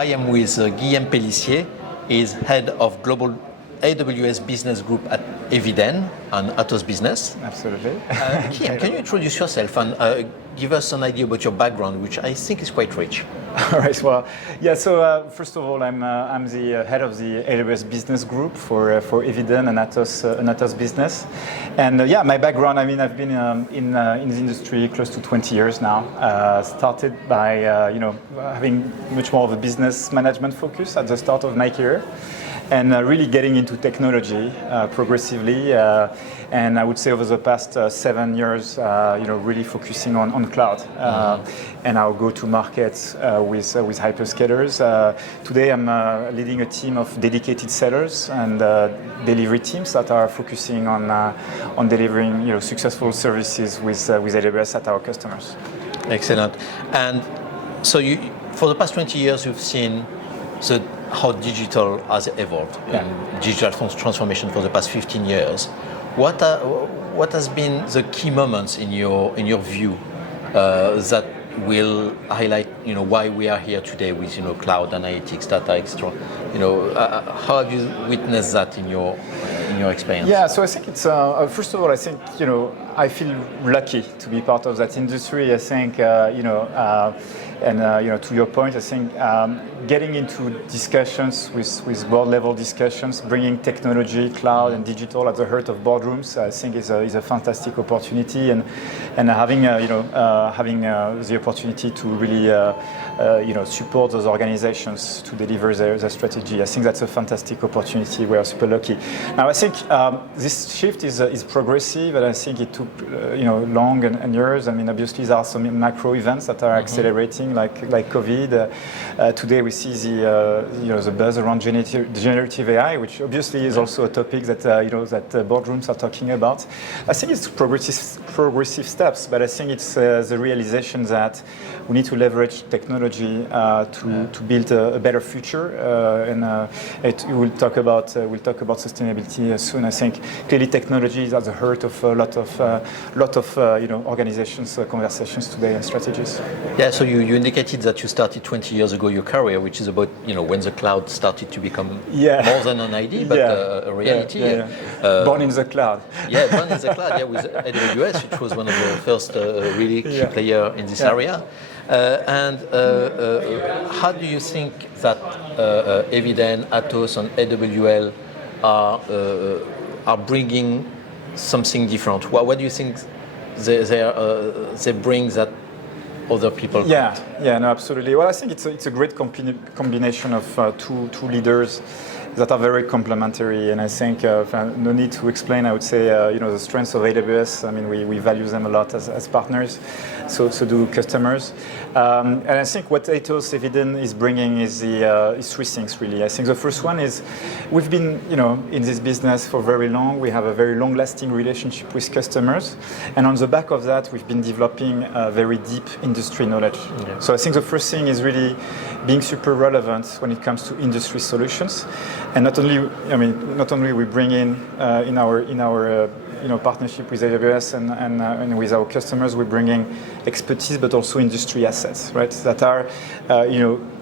I am with Guillem Pelissier. He's head of global AWS Business Group at Eviden and Atos Business. Absolutely. Guillem, can you introduce yourself and give us an idea about your background, which I think is quite rich? All right. Well, yeah. So first of all, I'm the head of the AWS Business Group for Eviden and Atos Business. And yeah, my background. I mean, I've been in the industry close to 20 years now. Started by having much more of a business management focus at the start of my career, and really getting into technology progressively. And I would say over the past 7 years, really focusing on cloud and our go-to-market with hyperscalers. Today, I'm leading a team of dedicated sellers and delivery teams that are focusing on delivering successful services with AWS at our customers. Excellent. And so, for the past 20 years, you've seen how digital has evolved, digital transformation for the past 15 years. What has been the key moments in your view that will highlight why we are here today with cloud analytics, data, etc. How have you witnessed that in your experience? Yeah, so I think it's first of all, I think I feel lucky to be part of that industry. I think to your point, I think getting into discussions with board-level discussions, bringing technology, cloud, and digital at the heart of boardrooms, I think is a fantastic opportunity, and having the opportunity to really support those organizations to deliver their strategy. I think that's a fantastic opportunity. We are super lucky. Now, I think this shift is progressive, and I think it took long and years. I mean, obviously there are some macro events that are accelerating, like COVID. Today we see the buzz around generative AI, which obviously is also a topic that that boardrooms are talking about. I think it's progressive steps, but I think it's the realization that we need to leverage technology to build a better future. We'll talk about sustainability soon. I think clearly technology is at the heart of a lot of organizations' conversations today and strategies. Yeah. So you indicated that you started 20 years ago your career, which is about when the cloud started to become more than an idea, but a reality. Born in the cloud. Yeah, born in the cloud. Yeah, with AWS, which was one of the first really key player in this area. How do you think that Eviden, Atos, and AWS are bringing something different? What do you think they bring that other people can't? Yeah, no, absolutely. Well, I think it's a great combination of two leaders that are very complementary, and I think no need to explain. I would say the strengths of AWS. I mean, we value them a lot as partners, so do customers. And I think what Atos Eviden is bringing is three things really. I think the first one is we've been in this business for very long. We have a very long-lasting relationship with customers, and on the back of that, we've been developing very deep industry knowledge. Okay. So I think the first thing is really being super relevant when it comes to industry solutions. And not only we bring in our partnership with AWS and with our customers, we're bringing expertise, but also industry assets, right? That are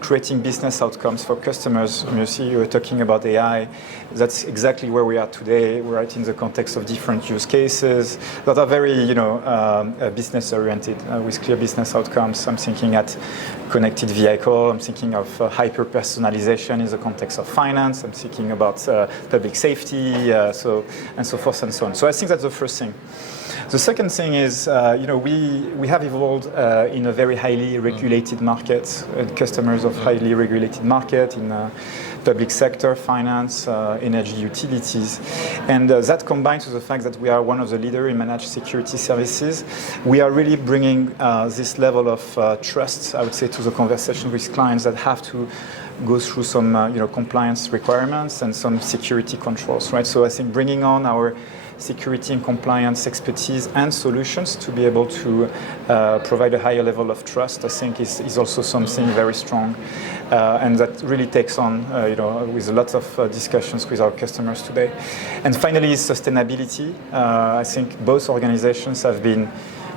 creating business outcomes for customers. You were talking about AI. That's exactly where we are today. We're right in the context of different use cases that are very business oriented with clear business outcomes. I'm thinking at connected vehicle. I'm thinking of hyper personalization in the context of finance. I'm thinking about public safety, so forth and so on. So I think that's the first thing. The second thing is, we have evolved in a very highly regulated market, customers of highly regulated market in public sector, finance, energy, utilities, and that combines with the fact that we are one of the leaders in managed security services. We are really bringing this level of trust, I would say, to the conversation with clients that have to go through some compliance requirements and some security controls, right? So I think bringing on our security and compliance expertise and solutions to be able to provide a higher level of trust, I think is also something very strong, and that really takes on with a lot of discussions with our customers today. And finally, sustainability. I think both organizations have been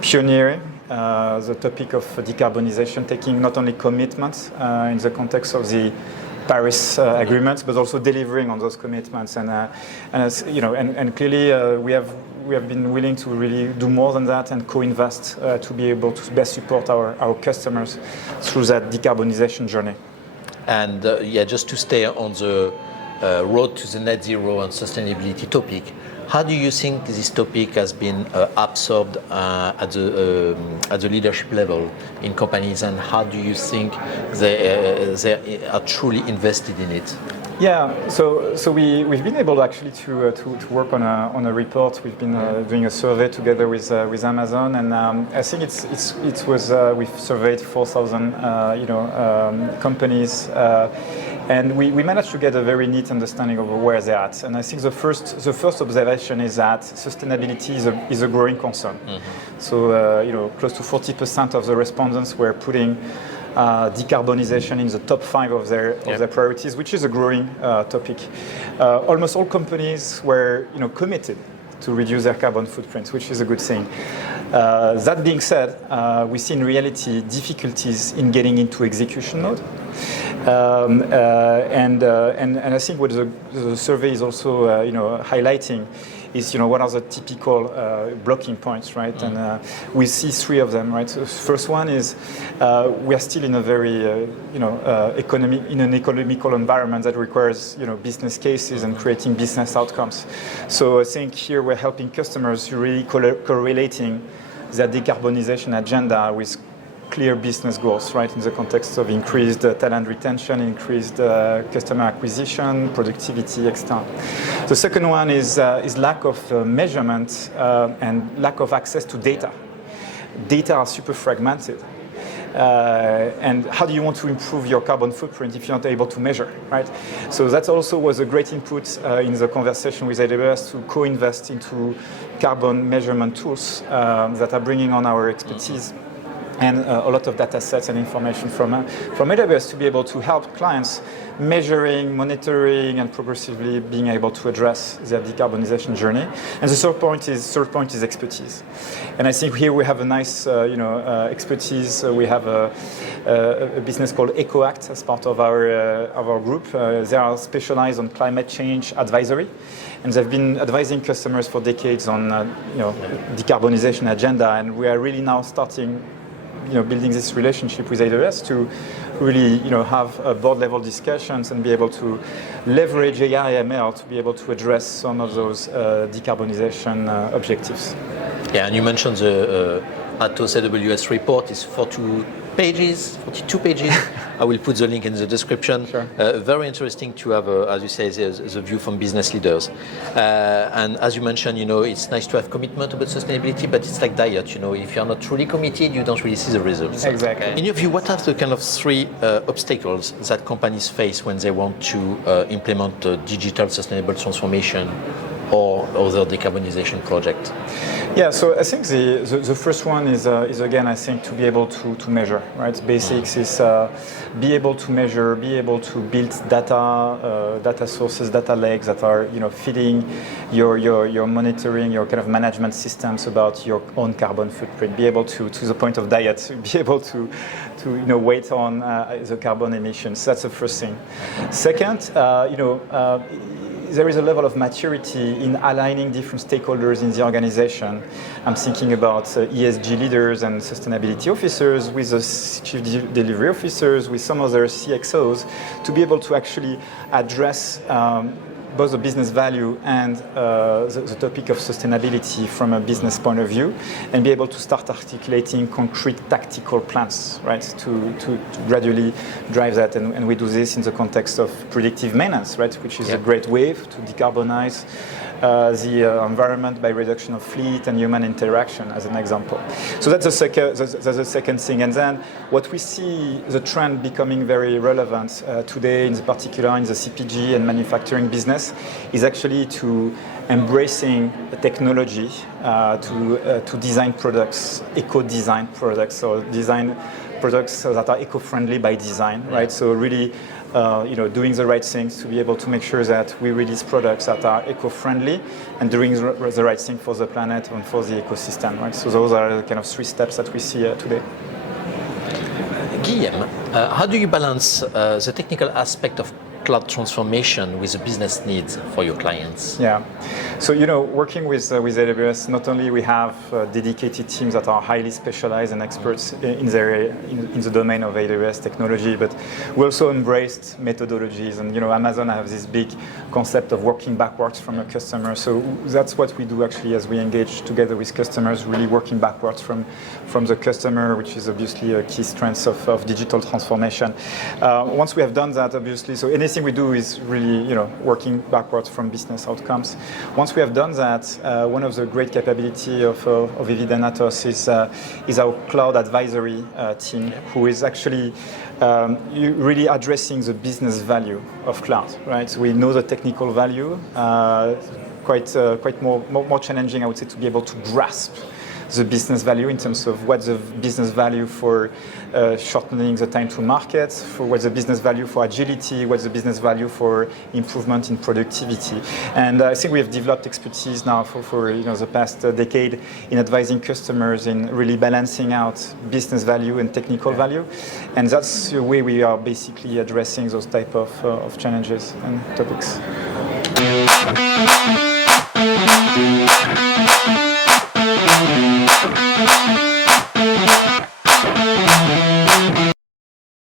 pioneering the topic of decarbonization, taking not only commitments in the context of the Paris agreements, but also delivering on those commitments. And clearly we have been willing to really do more than that and co-invest to be able to best support our customers through that decarbonization journey. And just to stay on the road to the net zero and sustainability topic, how do you think this topic has been absorbed at the leadership level in companies, and how do you think they are truly invested in it? Yeah, so we've been able actually to work on a report. We've been doing a survey together with Amazon, and I think it was we've surveyed 4,000 companies. And we managed to get a very neat understanding of where they're at. And I think the first observation is that sustainability is a growing concern. Mm-hmm. So close to 40% of the respondents were putting decarbonization in the top 5 of their priorities, which is a growing topic. Almost all companies were committed to reduce their carbon footprints, which is a good thing. That being said, we see in reality difficulties in getting into execution mode. And I think what the survey is also highlighting is what are the typical blocking points, right? Mm. And we see 3 of them, right? So the first one is we are still in a very economical environment that requires business cases and creating business outcomes. So I think here we're helping customers really correlating their decarbonization agenda with clear business goals, right, in the context of increased talent retention, increased customer acquisition, productivity, etc. The second one is lack of measurement and lack of access to data. Data are super fragmented. And how do you want to improve your carbon footprint if you're not able to measure, right? So that also was a great input in the conversation with AWS to co-invest into carbon measurement tools that are bringing on our expertise and a lot of data sets and information from AWS to be able to help clients measuring, monitoring, and progressively being able to address their decarbonization journey. And the third point is expertise. And I think here we have a nice expertise. We have a business called EcoAct as part of our group. They are specialized on climate change advisory, and they've been advising customers for decades on decarbonization agenda. And we are really now starting building this relationship with AWS to really, have board-level discussions and be able to leverage AI ML to be able to address some of those decarbonization objectives. Yeah, and you mentioned the Atos AWS report is 42 pages. I will put the link in the description. Sure. Very interesting to have, as you say, the view from business leaders. And as you mentioned, it's nice to have commitment about sustainability, but it's like diet. If you're not truly committed, you don't really see the results. Exactly. In your view, what are the kind of 3 obstacles that companies face when they want to implement digital sustainable transformation or other decarbonization project? Yeah, so I think the first one is again, I think, to be able to measure, right? Basics is be able to measure, be able to build data sources, data lakes that are feeding your monitoring, your kind of management systems about your own carbon footprint. Be able to the point of diet, be able to wait on the carbon emissions. That's the first thing. Second, there is a level of maturity in aligning different stakeholders in the organization. I'm thinking about ESG leaders and sustainability officers with the chief delivery officers, with some other CXOs, to be able to actually address both the business value and the topic of sustainability from a business point of view, and be able to start articulating concrete tactical plans, right, to gradually drive that. And we do this in the context of predictive maintenance, right, which is a great way to decarbonize the environment by reduction of fleet and human interaction, as an example. So that's the second thing. And then what we see, the trend becoming very relevant today, in particular in the CPG and manufacturing business, is actually to embracing technology to design products, eco-design products, or design products that are eco-friendly by design, right? So really doing the right things to be able to make sure that we release products that are eco-friendly and doing the right thing for the planet and for the ecosystem. Right? So those are the kind of 3 steps that we see today. Guillem, how do you balance the technical aspect of cloud transformation with the business needs for your clients? Yeah, so working with AWS, not only we have dedicated teams that are highly specialized and experts in the domain of AWS technology, but we also embraced methodologies. And Amazon has this big concept of working backwards from a customer. So that's what we do actually as we engage together with customers, really working backwards from the customer, which is obviously a key strength of digital transformation. Once we have done that, obviously, so anything we do is really, working backwards from business outcomes. Once we have done that, one of the great capability of Eviden and Atos is our cloud advisory team, who is actually really addressing the business value of cloud. Right? So we know the technical value, quite more challenging, I would say, to be able to grasp the business value in terms of what's the business value for shortening the time to market, for what's the business value for agility, what's the business value for improvement in productivity. And I think we have developed expertise now for the past decade in advising customers in really balancing out business value and technical value. And that's the way we are basically addressing those type of challenges and topics.